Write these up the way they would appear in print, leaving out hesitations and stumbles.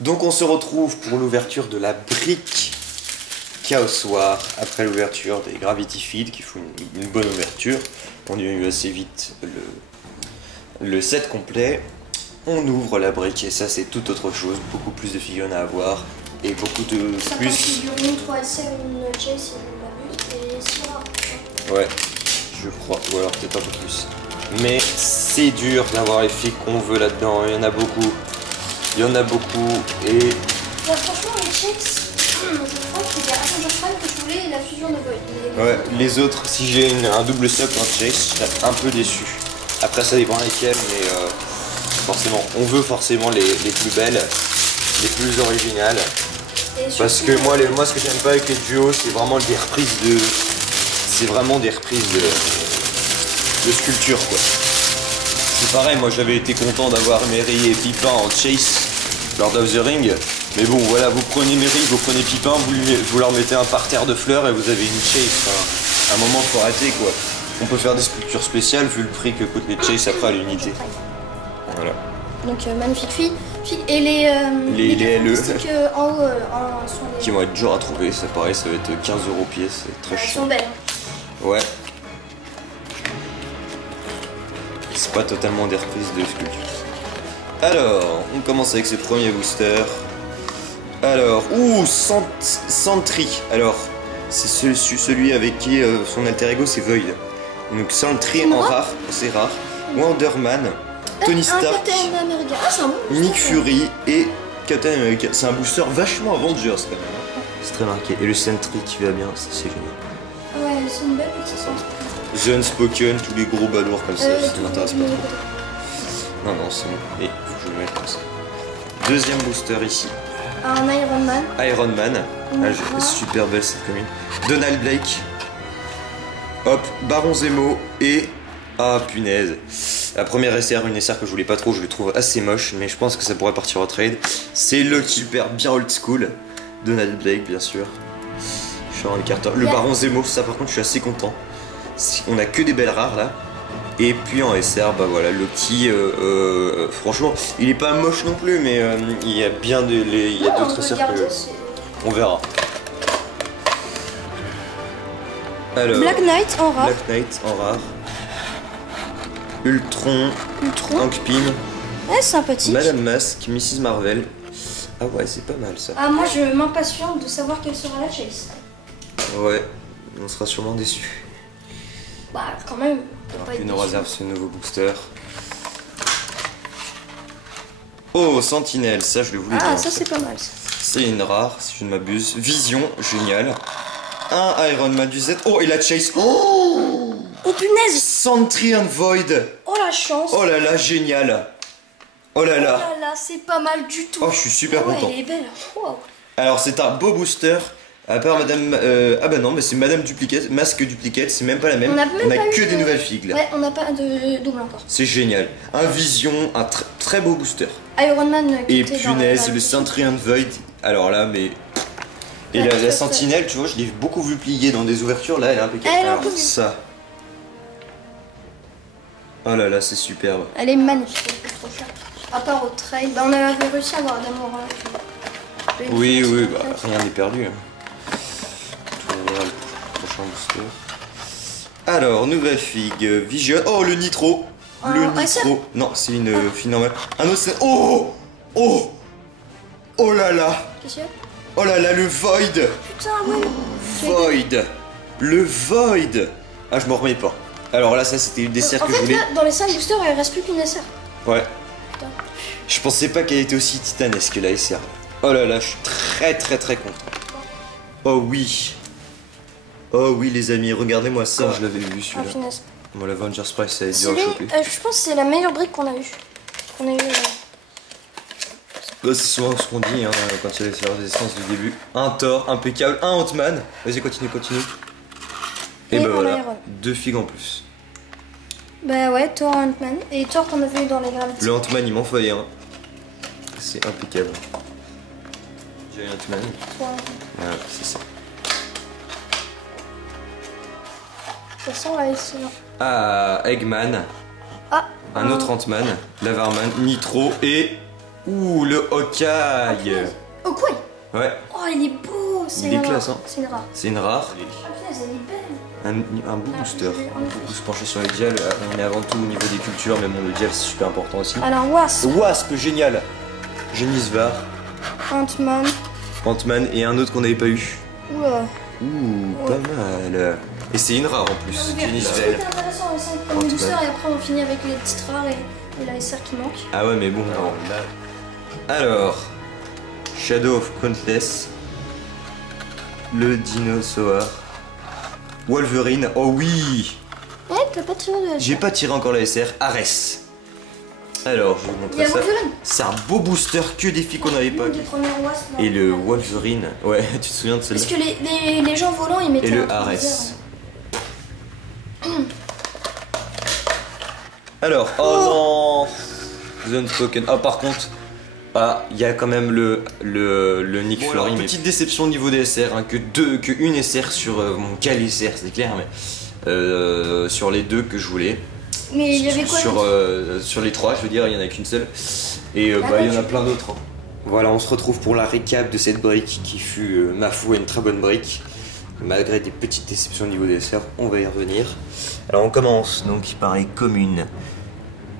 Donc on se retrouve pour l'ouverture de la brique Chaos War, après l'ouverture des Gravity Field qui font une bonne ouverture. On a eu assez vite le set complet. On ouvre la brique et ça c'est tout autre chose, beaucoup plus de figurines à avoir et beaucoup de 50 plus. figurines, 3 SL, une chase et 6 rares. Ouais, je crois, ou alors peut-être un peu plus. Mais c'est dur d'avoir les filles qu'on veut là-dedans, il y en a beaucoup. Il y en a beaucoup et... Bah, franchement les chase, je crois qu'il y a Avenger Prime que je voulais et la fusion de Void. Ouais, les autres, si j'ai un double sub en chase, je serais un peu déçu. Après ça dépend lesquels, mais forcément, on veut forcément les plus belles, les plus originales. Parce que moi ce que j'aime pas avec les duos, c'est vraiment des reprises de... C'est vraiment des reprises de sculpture quoi. C'est pareil, moi j'avais été content d'avoir Merry et Pipin en chase, Lord of the Ring. Mais bon voilà, vous prenez Merry, vous prenez Pipin, vous leur mettez un parterre de fleurs et vous avez une chase. Enfin, à un moment faut arrêter quoi. On peut faire des sculptures spéciales vu le prix que coûtent les chase après à l'unité. Voilà. Donc magnifique fille. Et les caractéristiques en haut sont des... Qui vont être durs à trouver, ça pareil, ça va être 15 € pièce, c'est très Elles chiant. sont belles. Ouais. C'est pas totalement des reprises de sculpture. Alors, on commence avec ce premier booster. Alors, Sentry. Alors, c'est celui avec qui son alter ego c'est Void. Donc Sentry en rare, c'est rare. Wonderman, Tony Stark, Captain America. Ah, c'est un bon booster, Nick Fury et Captain America. C'est un booster vachement Avengers quand même. C'est très marqué. Et le Sentry qui va bien, c'est génial. Ouais, c'est une belle petite sens. The Unspoken, tous les gros balourds comme ça m'intéresse pas trop. Non, c'est bon. Et je vais le mettre comme ça. Deuxième booster ici. Un Iron Man. Iron Man. Super belle cette commune. Donald Blake. Hop, Baron Zemo et... Ah punaise. La première SR, une SR que je voulais pas trop, je le trouve assez moche, mais je pense que ça pourrait partir en trade. C'est le super bien old school. Donald Blake bien sûr. Sharon Carter. Le Baron Zemo, ça par contre je suis assez content. On a que des belles rares là. Et puis en SR, bah voilà, le petit, franchement, il est pas moche non plus, mais il y a bien il y a d'autres SR que... On verra. Alors, Black Knight en rare. Black Knight en rare. Ultron. Hank Pym. Ouais, sympathique. Madame Masque, Mrs Marvel. Ah ouais, c'est pas mal ça. Ah, moi je m'impatiente de savoir quelle sera la chase. Ouais, on sera sûrement déçus. Bah, quand même. Alors une réserve ce nouveau booster. Oh, Sentinelle, ça je le voulais bien. Ah, ça c'est pas mal ça. C'est une rare, si je ne m'abuse. Vision, génial. Un Iron Man du Z. Oh, et la Chase. Oh, oh punaise. Sentry and Void. Oh la chance. Oh là là, génial. Oh là là. Oh là là, c'est pas mal du tout. Oh, je suis super content. Elle est belle. Wow. Alors, c'est un beau booster. À part Madame... ah bah non, mais c'est Madame Duplicate, Masque Duplicate, c'est même pas la même. On a que des nouvelles figues là. Ouais, on n'a pas de double encore. C'est génial. Un Vision, un très beau booster. Iron Man et punaise, le Sentry and Void. Alors là, mais... Et la Sentinelle, tu vois, je l'ai beaucoup vu plier dans des ouvertures, là elle est impeccable. Alors ça... Oh là là, c'est superbe. Elle est magnifique, trop chère. À part au trade, bah on avait réussi à avoir d'amour. Oui, bah rien n'est perdu. On verra le prochain booster. Alors, nouvelle figue, Vision. Oh, le Nitro. Le Nitro. Non, c'est une figue normale. Un autre, c'est... Oh. Oh là là. Qu'est-ce qu'il y a? Oh là là, le Void. Putain, ouais. Void. Le Void. Ah, je m'en remets pas. Alors là, ça, c'était une des SR que je voulais. Là, dans les 5 boosters, il reste plus qu'une SR. Ouais. Putain. Je pensais pas qu'elle était aussi titanesque, la SR. Oh là là, je suis très content. Oh oui. Oh oui, les amis, regardez-moi ça. Je l'avais vu celui-là. Bon, l'Avengers Price, ça va être dur à choper. Je pense que c'est la meilleure brique qu'on a eue. C'est souvent ce qu'on dit hein, quand il y a les résistances du début. Un Thor, impeccable, un Ant-Man. Vas-y, continue. Et bah voilà, deux figues en plus. Bah ouais, Thor, Ant-Man. Et Thor qu'on avait eu dans les Gravity. Le Ant-Man, il m'en fallait un. C'est impeccable. J'ai Ant-Man. Voilà, c'est ça. Ça sent là, ici. Ah, Eggman. Ah. Un autre Ant-Man. Lavarman, Nitro et... Ouh, le Hawkeye. Oh quoi? Ouais. Oh, il est beau. C'est Il est une classe, rare. hein. C'est une rare. C'est une rare. Ah punaise, elle est belle. Un beau booster. je vais enlever. Du coup, se pencher sur les dials, on est avant tout au niveau des cultures, mais bon, le dial c'est super important aussi. Alors, Wasp, Wasp, génial. Genisvar, Ant-Man. Ant-Man et un autre qu'on n'avait pas eu. Oula. Ouh, pas mal. Et c'est une rare en plus, C'est Genisvel. intéressant, les 5 premiers Ant-Man. boosters et après on finit avec les petites rares et la SR qui manque. Ah ouais, mais bon, non. Alors, Shadow of Countless, le dinosaure, Wolverine, oh oui. Ouais, t'as pas tiré de la J'ai pas tiré encore la SR, Ares. Alors, je vais vous Il y a montrer ça. Wolverine. C'est un beau booster, que des filles qu'on n'avait pas. Une des premières Wasp. là. Et le Wolverine, ouais, tu te souviens de Parce celle-là? que les gens volants ils mettaient Et le un truc Ares. bizarre. Alors, oh non, Zone Token. Ah, par contre, ah, il y a quand même le Nick Fury. alors, Petite déception au niveau des SR, hein, que une SR sur mon quel SR, c'est clair, mais sur les deux que je voulais. Mais il y avait quoi Sur les trois, je veux dire, il y en a qu'une seule. Et Ah, il y en a tu- plein d'autres. Hein. Voilà, on se retrouve pour la récap de cette brique qui fut, ma foi, une très bonne brique. Malgré des petites déceptions au niveau des SR, on va y revenir. Alors on commence donc par les communes.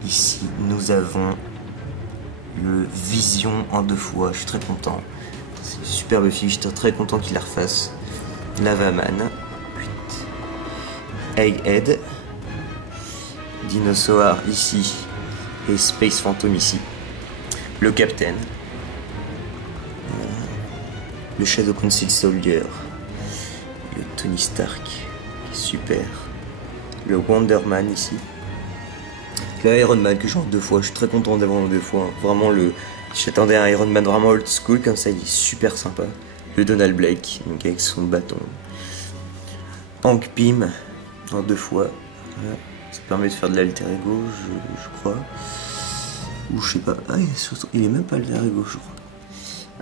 Ici, nous avons le Vision en 2 fois. Je suis très content. C'est une superbe fiche. J'étais très content qu'il la refasse. Lavaman. Egghead. Dinosaur ici. Et Space Phantom ici. Le Captain. Le Shadow Concealed Soldier. Le Tony Stark. Super. Le Wonder Man ici. Le Iron Man que j'ai en 2 fois, je suis très content d'avoir en 2 fois. Vraiment j'attendais un Iron Man vraiment old school comme ça, il est super sympa. Le Donald Blake, donc avec son bâton. Hank Pym en 2 fois. Voilà. Ça permet de faire de l'alter ego, je crois. Ou je sais pas. Ah, il est même pas l'alter ego, je crois.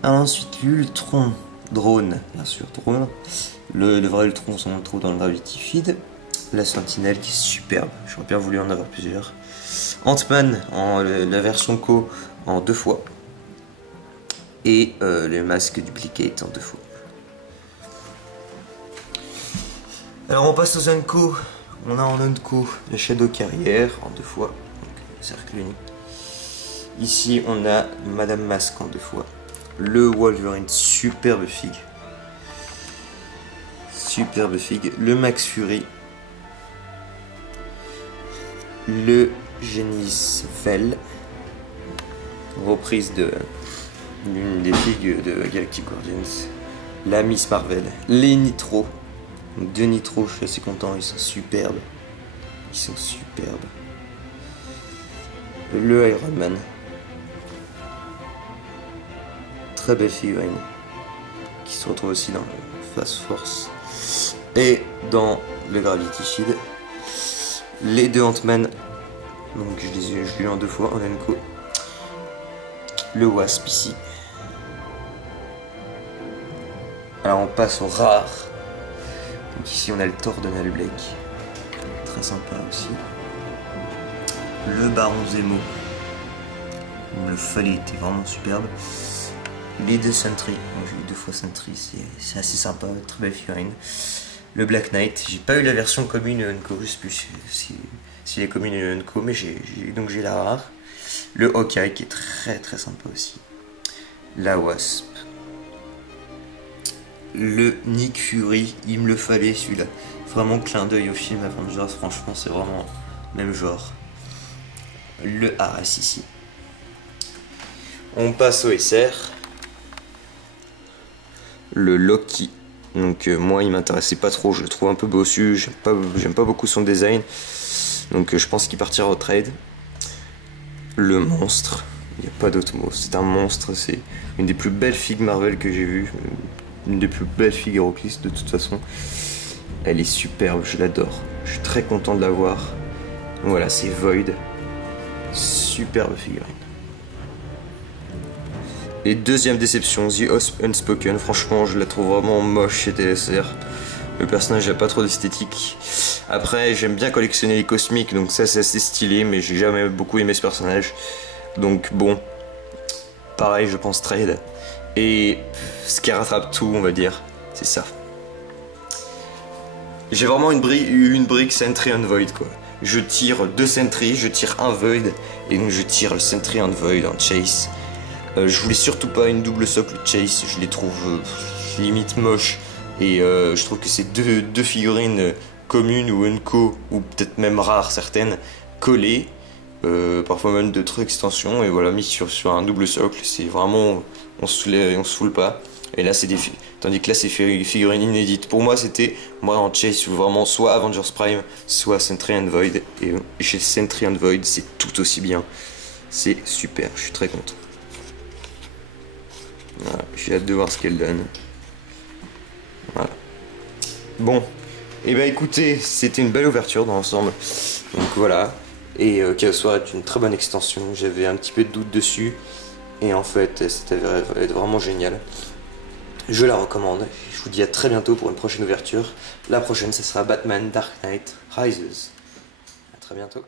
Alors, ensuite, l'Ultron Drone, bien sûr, drone. Le vrai Ultron, on le trouve dans le Gravity Feed. La Sentinelle qui est superbe, j'aurais bien voulu en avoir plusieurs. Ant-Man, la version Co en 2 fois. Et le masque Duplicate en 2 fois. Alors on passe aux Unco. On a en Unco le Shadow Carrier en 2 fois. Donc cercle unique. Ici on a Madame Masque en 2 fois. Le Wolverine, superbe figue. Superbe figue. Le Max Fury. Le Genisvel, reprise d'une des figues de Galactic Guardians. La Miss Marvel. Les Nitro. Donc 2 Nitro, je suis assez content, ils sont superbes. Ils sont superbes. Le Iron Man. Très belle figurine. Qui se retrouve aussi dans Fast Force. Et dans le Gravity Shield. Les 2 Ant-Man, donc je l'ai eu en 2 fois en Unco. Le Wasp ici. Alors on passe au rare. Donc ici on a le Thor Donald Blake, très sympa aussi. Le Baron Zemo, il me le fallait, était vraiment superbe. Les 2 Sentry, j'ai eu 2 fois Sentry, c'est assez sympa, très belle figurine. Le Black Knight, j'ai pas eu la version commune Unco, je sais plus si les communes et Unco, mais j'ai la rare. Le Hawkeye qui est très très sympa aussi. La Wasp. Le Nick Fury, il me le fallait celui-là. Vraiment clin d'œil au film Avengers, franchement c'est vraiment même genre. Le Ares ici. On passe au SR. Le Loki. Donc moi il m'intéressait pas trop, je le trouve un peu bossu, j'aime pas beaucoup son design. Donc je pense qu'il partira au trade. Le monstre, il n'y a pas d'autre mot, c'est un monstre, c'est une des plus belles figues Marvel que j'ai vues. Une des plus belles figues Heroclix de toute façon. Elle est superbe, je l'adore. Je suis très content de la voir. Voilà, c'est Void. Superbe figurine. Et deuxième déception, The Unspoken. Franchement, je la trouve vraiment moche chez TSR. Le personnage n'a pas trop d'esthétique. Après, j'aime bien collectionner les cosmiques, donc ça c'est assez stylé, mais j'ai jamais beaucoup aimé ce personnage. Donc bon, pareil je pense trade. Et ce qui rattrape tout on va dire, c'est ça. J'ai vraiment une brique Sentry and Void quoi. Je tire 2 Sentry, je tire un Void, et donc je tire le Sentry and Void en chase. Je voulais surtout pas une double socle chase, je les trouve limite moches. Et je trouve que c'est deux figurines communes ou unco, ou peut-être même rares certaines, collées. Parfois même d'autres extensions, et voilà, mis sur un double socle, c'est vraiment, on se foule pas. Et là c'est tandis que là c'est figurines inédites. Pour moi c'était, en chase vraiment soit Avengers Prime, soit Sentry and Void, et chez Sentry and Void c'est tout aussi bien. C'est super, je suis très content. Voilà, j'ai hâte de voir ce qu'elle donne. Voilà. Bon, et bah écoutez, c'était une belle ouverture dans l'ensemble. Donc voilà. Et Chaos War est une très bonne extension, j'avais un petit peu de doute dessus, et en fait c'était vraiment génial. Je la recommande, je vous dis à très bientôt pour une prochaine ouverture. La prochaine ce sera Batman Dark Knight Rises. A très bientôt.